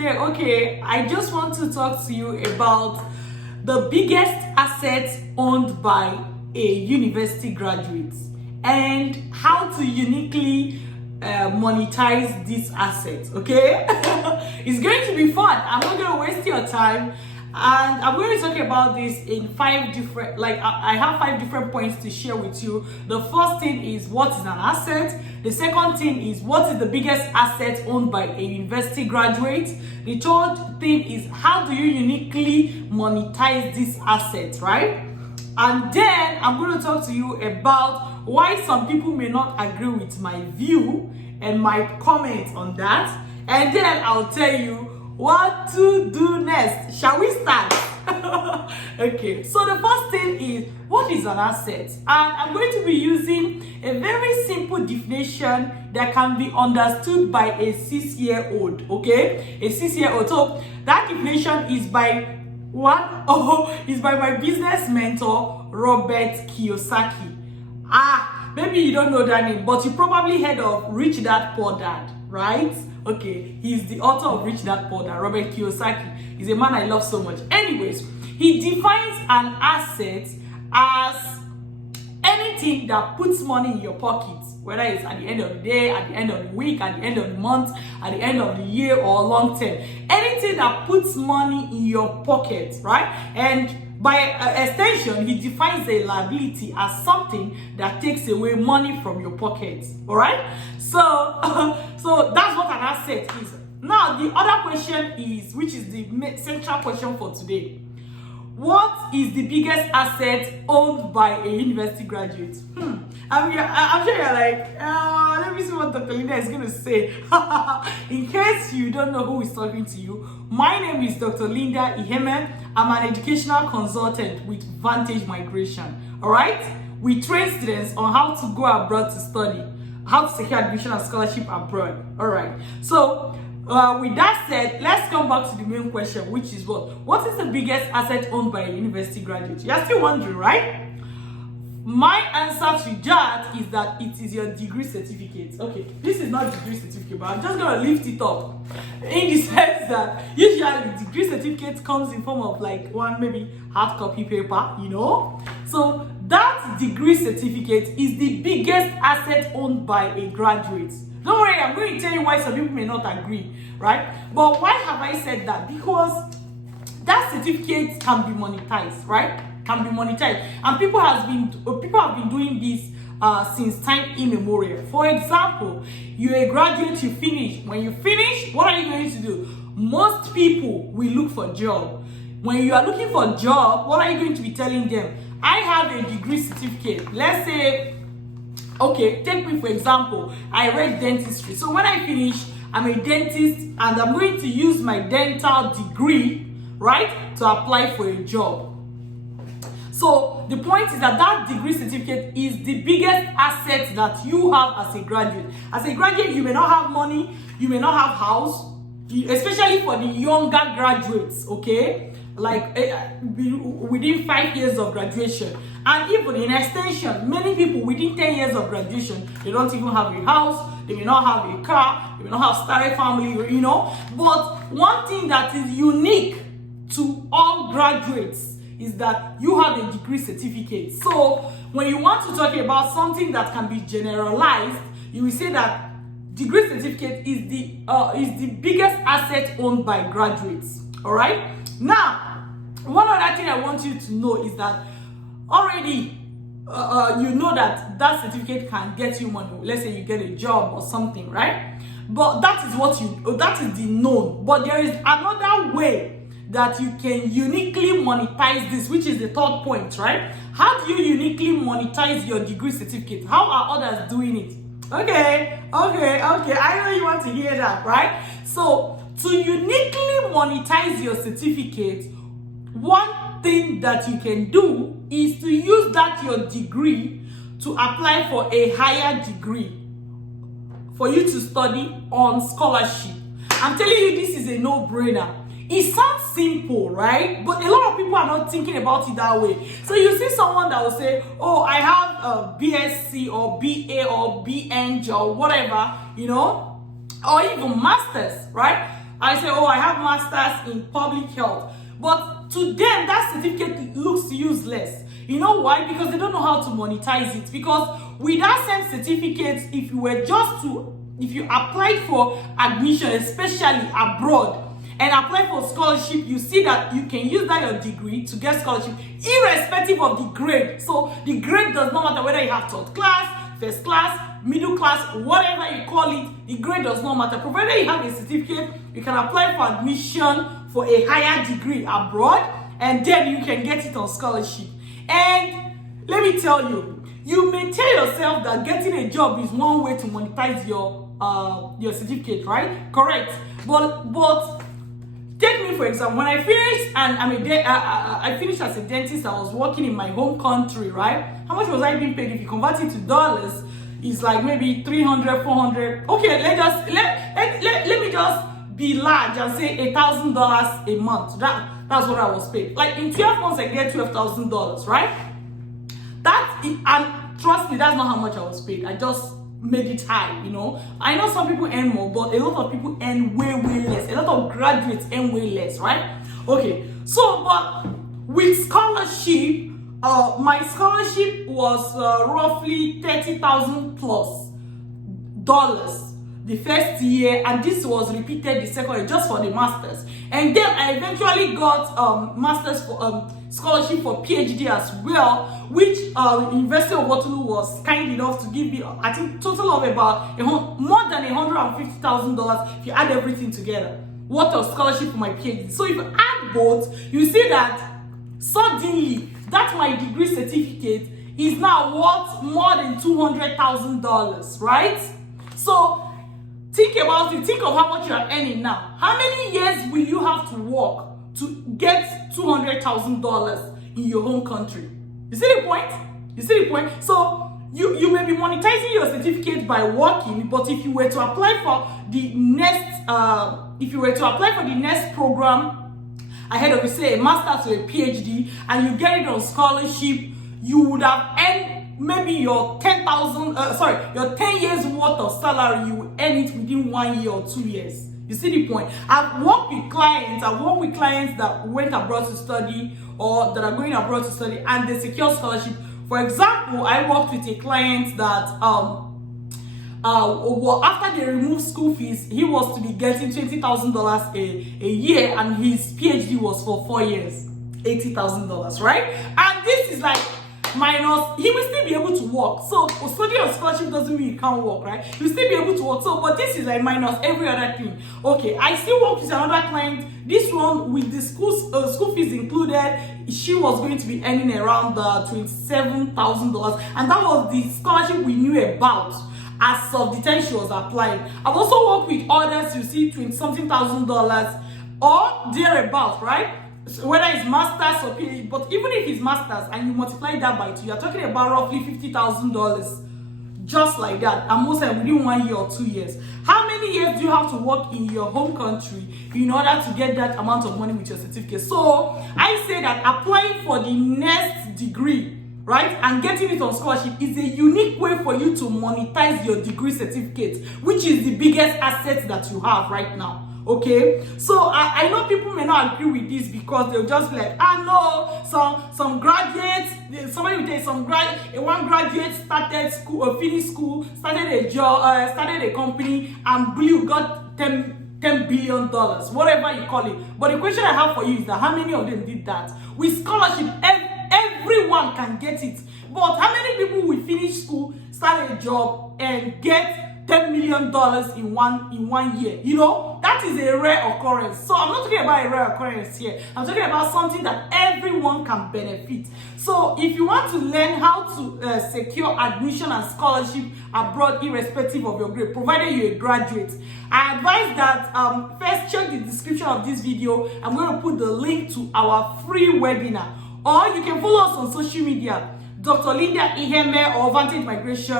today? Okay, I just want to talk to you about the biggest asset owned by a university graduate and how to uniquely monetize this asset. Okay, it's going to be fun. I'm not going to waste your time, and I'm going to talk about this in 5 different, I have 5 different points to share with you. The first thing is, what is an asset? The second thing is, what is the biggest asset owned by a university graduate? The third thing is, how do you uniquely monetize this asset, right? And then I'm going to talk to you about why some people may not agree with my view and my comment on that. And then I'll tell you what to do next. Shall we start? Okay, so the first thing is, what is an asset? And I'm going to be using a very simple definition that can be understood by a 6-year-old. Okay, a 6-year-old. So that definition is by my business mentor, Robert Kiyosaki. Maybe you don't know that name, but you probably heard of Rich Dad Poor Dad, right? Okay, he's the author of Rich Dad Poor Dad. Robert Kiyosaki. He's a man I love so much. Anyways, he defines an asset as anything that puts money in your pocket, whether it's at the end of the day, at the end of the week, at the end of the month, at the end of the year, or long term. Anything that puts money in your pocket, right? And by extension, he defines a liability as something that takes away money from your pocket. All right? So, so that's what an asset is. Now, the other question is, which is the central question for today. What is the biggest asset owned by a university graduate? I'm sure you're like, let me see what Dr. Linda is going to say. In case you don't know who is talking to you, my name is Dr. Linda Iheme. I'm an educational consultant with Vantage Migration. All right? We train students on how to go abroad to study, how to secure admission and scholarship abroad. All right. So, with that said, let's come back to the main question, which is what is the biggest asset owned by a university graduate? You're still wondering, right? My answer to that is that it is your degree certificate. Okay, this is not degree certificate, but I'm just going to lift it up in the sense that usually degree certificate comes in form of like one maybe hard copy paper, you know. So that degree certificate is the biggest asset owned by a graduate. Don't worry, I'm going to tell you why some people may not agree, right? But why have I said that? Because that certificate can be monetized, right? Can be monetized, and people have been doing this since time immemorial. For example, you're a graduate, you finish. When you finish, what are you going to do? Most people will look for a job. When you are looking for a job, what are you going to be telling them? I have a degree certificate. Let's say, okay, take me for example, I read dentistry. So when I finish, I'm a dentist and I'm going to use my dental degree, right, to apply for a job. So the point is that that degree certificate is the biggest asset that you have as a graduate. As a graduate, you may not have money, you may not have house, especially for the younger graduates, okay? Like within 5 years of graduation. And even in extension, many people within 10 years of graduation, they don't even have a house, they may not have a car, they may not have started family, you know. But one thing that is unique to all graduates is that you have a degree certificate. So when you want to talk about something that can be generalized, you will say that degree certificate is the biggest asset owned by graduates. All right. Now, one other thing I want you to know is that already you know that that certificate can get you money. Let's say you get a job or something, right? But that is the known. But there is another way that you can uniquely monetize this, which is the third point, right? How do you uniquely monetize your degree certificate? How are others doing it? Okay. I know you want to hear that, right? So, to uniquely monetize your certificate, one thing that you can do is to use that your degree to apply for a higher degree for you to study on scholarship. I'm telling you, this is a no-brainer. It sounds simple, right? But a lot of people are not thinking about it that way. So you see someone that will say, oh, I have a BSc or BA or BEng or whatever, you know, or even masters, right? I say, oh, I have masters in public health. But to them, that certificate looks useless. You know why? Because they don't know how to monetize it. Because with that same certificate, if you applied for admission, especially abroad, and apply for scholarship, you see that you can use that your degree to get scholarship irrespective of the grade. So the grade does not matter whether you have third class, first class, middle class, whatever you call it, the grade does not matter. Provided you have a certificate, you can apply for admission for a higher degree abroad, and then you can get it on scholarship. And let me tell you, you may tell yourself that getting a job is one way to monetize your certificate, right? Correct. But take me for example. When I finished, and I finished as a dentist. I was working in my home country, right? How much was I being paid? If you convert it to dollars, it's like maybe 300, 400. Okay, let me just be large and say $1,000 a month. That's what I was paid. Like in 12 months, I get $12,000, right? And trust me, that's not how much I was paid. I just made it high, you know. I know some people earn more, but a lot of people earn way less. A lot of graduates earn way less, right? Okay, so but with scholarship, my scholarship was roughly $30,000 plus the first year, and this was repeated the second year just for the masters. And then I eventually got masters for scholarship for PhD as well, which University of Waterloo was kind enough to give me, I think, total of about more than $150,000 if you add everything together. What a scholarship for my PhD. So if you add both, you see that suddenly that my degree certificate is now worth more than $200,000, right? So think about it. Think of how much you are earning now. How many years will you have to work to get $200,000 in your home country? You see the point? You see the point? So you may be monetizing your certificate by working, but if you were to apply for the next program ahead of you, say a master's or a PhD, and you get it on scholarship, you would have earned maybe your 10 years worth of salary. You will earn it within 1 year or 2 years. You see the point? I've worked with clients that went abroad to study or that are going abroad to study, and they secure scholarship. For example, I worked with a client that after they removed school fees, he was to be getting $20,000 a year, and his PhD was for 4 years, $80,000, right? And this is like minus, he will still be able to work. So studying on scholarship doesn't mean you can't work, right? You'll still be able to work. So, but this is like minus every other thing. Okay, I still work with another client. This one with the school fees included, she was going to be earning around $27,000, and that was the scholarship we knew about as of the time she was applying. I've also worked with others, you see, $20-something thousand or thereabouts, right? So whether it's masters or PhD, but even if it's masters and you multiply that by 2, you're talking about roughly $50,000, just like that, and most of them within 1 year or 2 years. How many years do you have to work in your home country in order to get that amount of money with your certificate? So I say that applying for the next degree, right, and getting it on scholarship is a unique way for you to monetize your degree certificate, which is the biggest asset that you have right now. Okay, so I know people may not agree with this because they'll just be like, no, some graduates, somebody will tell you one graduate started school or finished school, started a job, started a company, and got $10 billion, whatever you call it. But the question I have for you is that how many of them did that? With scholarship, everyone can get it. But how many people will finish school, start a job, and get $10 million in one year? You know, that is a rare occurrence. So I'm not talking about a rare occurrence here. I'm talking about something that everyone can benefit. So if you want to learn how to secure admission and scholarship abroad, irrespective of your grade, provided you're a graduate, I advise that first check the description of this video. I'm going to put the link to our free webinar, or you can follow us on social media, Dr. Linda Iheme or Vantage Migration.